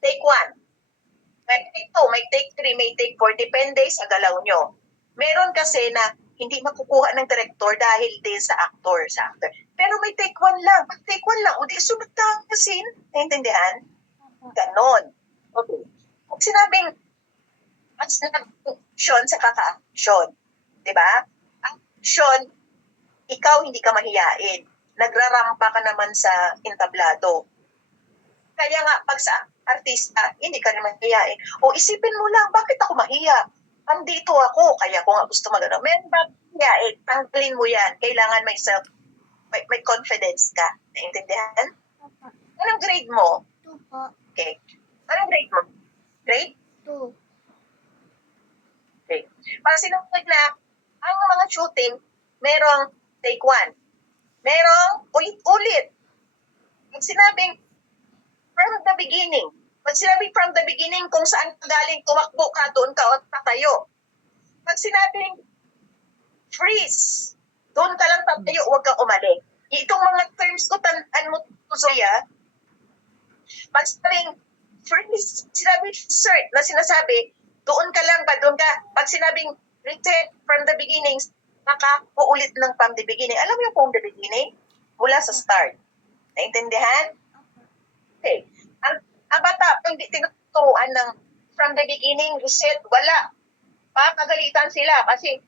Take 1. May take 2, may take 3, may take 4. Depende sa galaw nyo. Meron kasi na hindi makukuha ng director dahil din sa actor. Pero may take 1 lang. Pag take 1 lang, o di sunod na ang scene. Naintindihan? Ganon. Okay. Pag sinabing action sa kaka-action, di ba? Action, ikaw hindi ka mahiyain. Nagrarampa ka naman sa entablado. Kaya nga, pag sa artista, hindi ka naman mahiyain. O isipin mo lang, bakit ako mahiya? Andito ako, kaya ko nga gusto magano. Men, bakit mahiyain? Tanggalin mo yan. Kailangan may confidence ka. Naintindihan? Anong grade mo? 2 po. Okay. Anong grade mo? Grade? 2. Okay. Para sinunod na, ang mga shooting, merong take 1. Merong ulit-ulit. Pag sinabing from the beginning, kung saan ka galing, tumakbo ka, doon ka o tatayo. Pag sinabing freeze, doon ka lang tatayo, huwag kang umalik. Itong mga terms ko, tandaan mo to, Zoya. Pag sinabing freeze, sinabing insert na sinasabi, doon ka lang ba, doon ka. Pag sinabing reset from the beginning, nakaulit ng from the beginning. Alam mo yung from the beginning? Mula sa start. Naintindihan? Okay. Ang bata, hindi tinuturuan ng from the beginning, reset, wala. Papagalitan sila kasi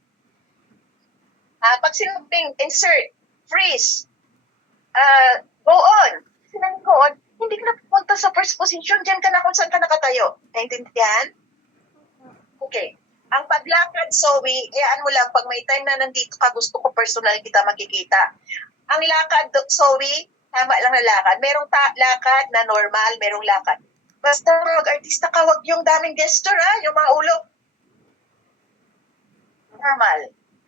pag sinabing insert, freeze, go on. Sinabing go on, hindi ka na pupunta sa first position, dyan ka na kung saan ka nakatayo. Naintindihan? Okay. Ang paglakad, Zoe, mo lang, pag may time na nandito ka, gusto ko personal kita makikita. Ang lakad, Zoe, tama lang na lakad. Merong lakad na normal, merong lakad. Basta mag-artista ka, wag yung daming gesture, yung mga ulo. Normal.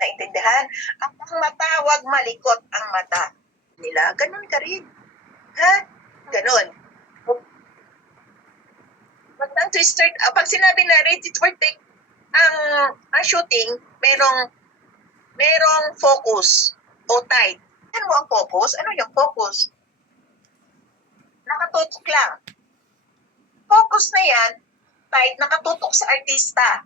Naintindihan? Ang mata, wag malikot ang mata nila. Ganun ka rin. Ha? Ganun. Pag twister, pag sinabi na ready for take, ang shooting, merong focus o tight. Ano ang focus? Ano yung focus? Nakatutok lang. Focus na yan, tight, nakatutok sa artista.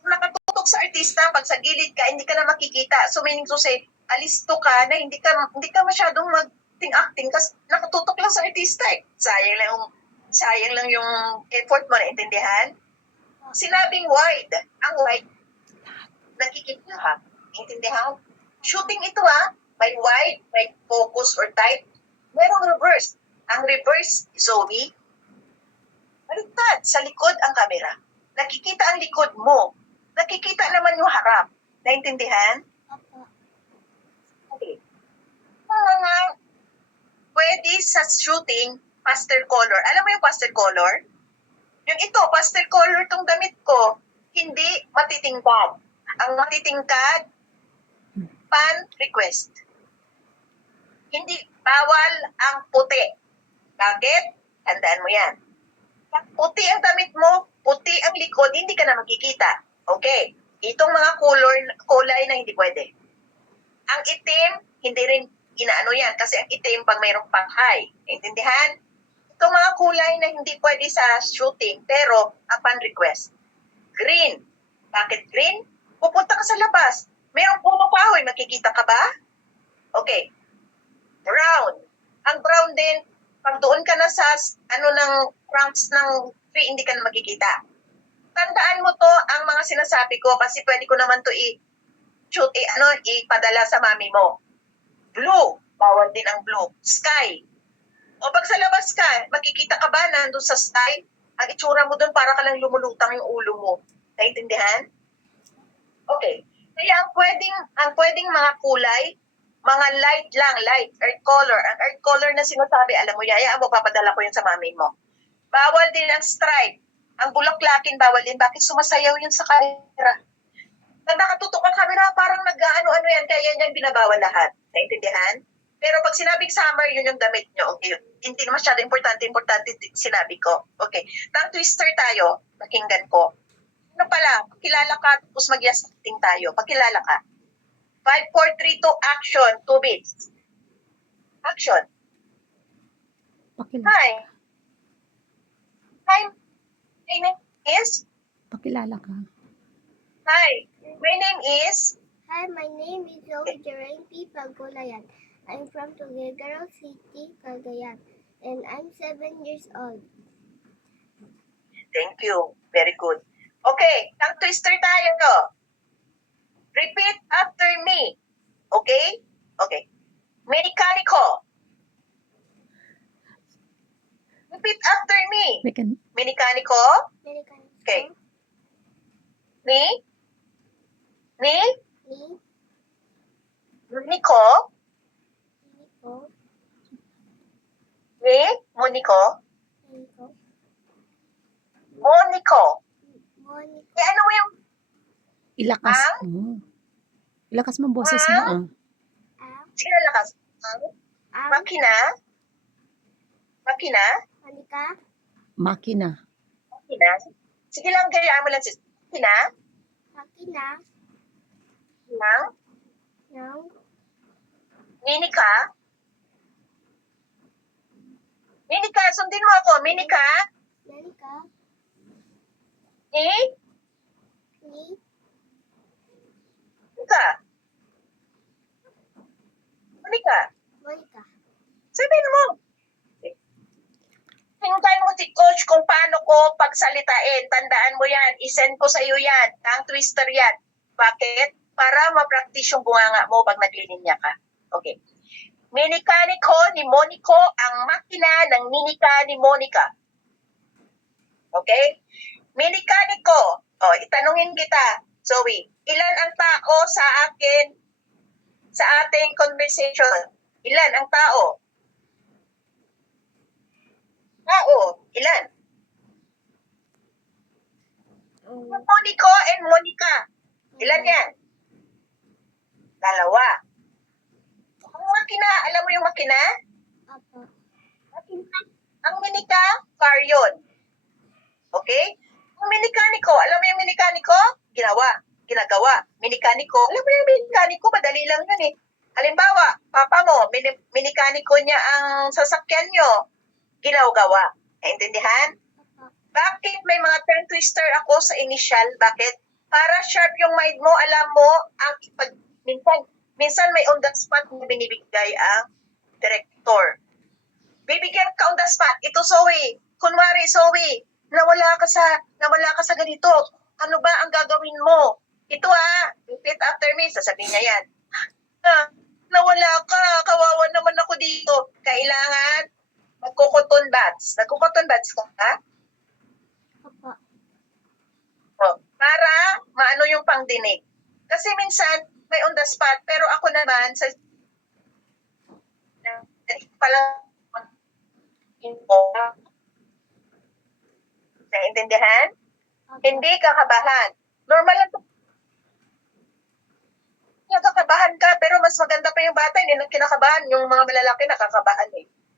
Kung nakatutok sa artista, pag sa gilid ka, hindi ka na makikita. So meaning to say, alisto ka na hindi ka masyadong mag-acting kasi nakatutok lang sa artista eh. Sayang lang yung effort mo, naintindihan? Sinabing wide, ang wide, nakikita ha. Intindihan? Shooting ito may wide, may focus or tight. Merong reverse. Ang reverse, Zoe, baliktad, sa likod ang camera. Nakikita ang likod mo. Nakikita naman yung harap. Naintindihan? Okay. Mga pwede sa shooting, pastel color. Alam mo yung pastel color? Yung ito, pastel color tong damit ko, hindi matitingkad. Ang matitingkad, fan request. Hindi, bawal ang puti. Bakit? Tandaan mo yan. Pag puti ang damit mo, puti ang likod, hindi ka na makikita. Okay. Itong mga kulay na hindi pwede. Ang itim, hindi rin inaano yan kasi ang itim pag mayroong panghay. Intindihan? Itong mga kulay na hindi pwede sa shooting pero upon request. Green. Bakit green? Pupunta ka sa labas. Mayroong puno kahoy, makikita ka ba? Okay. Brown. Ang brown din, pag doon ka na sa ng trunks ng tree, hindi ka na makikita. Tandaan mo to, ang mga sinasabi ko kasi pwede ko naman to ipadala sa mami mo. Blue. Bawal din ang blue. Sky. O pag sa labas ka, makikita ka ba nandun sa sky? Ang itsura mo doon para ka lang lumulutang yung ulo mo. Naintindihan? Okay. Kaya ang pwedeng mga kulay, mga light lang, light, earth color. Ang earth color na sinasabi, alam mo, yaya mo, papadala ko yun sa mami mo. Bawal din ang stripe. Ang bulaklakin, bawal din. Bakit sumasayaw yun sa camera? Pag nakatutok ang camera, parang nag-ano-ano yan, kaya yan binabawal lahat. Naintindihan? Pero pag sinabing summer, yun yung damit nyo. Okay, hindi masyado importante sinabi ko. Okay. Tongue twister tayo. Pakinggan ko. Ano pala? Pakilala ka, tapos mag-yes acting tayo. Pakilala ka. 5, 4, 3, 2, action. 2 beats. Action. Okay. Hi. Hi, is? Pakilala ka. Hi, my name is? Hi, my name is Zoe Jerain P. Pagulayan. I'm from Tuguegarao City, Cagayan, and I'm 7 years old. Thank you. Very good. Okay, tongue twister tayo. Repeat after me. Okay? Okay. Minikaniko. Repeat after me. Minikaniko. American. Okay. Ni? Ni, Moniko. Nico, Ni? Moniko. Nico, Moniko. Monica, Eh, ano mo yung Ilakas mo. Ilakas mo ang boses mo. Ang, sinalakas? Ang? Ang, Makina? Makina? Monica, Makina. Makina? Sige lang, gayaan mo lang sis. Makina? Makina, Nang? Nang, Minika? Minika, sundin mo ako. Minika? Monica, Ni? Ni, Minika? Monika? Monica. Sabihin mo. Tingnan mo si coach kung paano ko pagsalitain. Tandaan mo yan. I-send ko sa iyo yan. Tongue twister yan. Bakit? Para ma-practice yung bunganga mo pag naglilinya ka. Okay. Minikaniko ni Monico ang makina ng minika ni Monica. Okay? Minikaniko. O, itanungin kita, Zoe. Ilan ang tao sa akin, sa ating conversation? Ilan ang tao? Tao. Ilan? Monico and Monica. Ilan yan? Dalawa. Ang makina, alam mo yung makina? Apa, Makina. Ang minika, car yun. Okay? Ang minikaniko, alam mo yung minikaniko? Ginagawa. Minikaniko, alam mo yung minikaniko, madali lang yun eh. Halimbawa, papa mo, minikaniko niya ang sasakyan nyo. Ginagawa. Naintindihan? apa, Bakit may mga tongue twister ako sa initial? Bakit? Para sharp yung mind mo, alam mo, ang minsan may on the spot na binibigay ang director. Bibigyan ka on the spot. Ito, Zoe. Kunwari, Zoe, nawala ka sa ganito. Ano ba ang gagawin mo? Ito repeat after me. Sasabihin niya yan. Nawala ka. Kawawa naman ako dito. Kailangan magkukuton bats. Nagkukuton bats ka, ha? apa, Para maano yung pangdinig. Kasi minsan, may on the spot, pero ako naman, sa palang naintindihan? apa, Hindi kakabahan. Normal lang. Nakakabahan ka, pero mas maganda pa yung bata, hindi nang kinakabahan. Yung mga malalaki nakakabahan eh.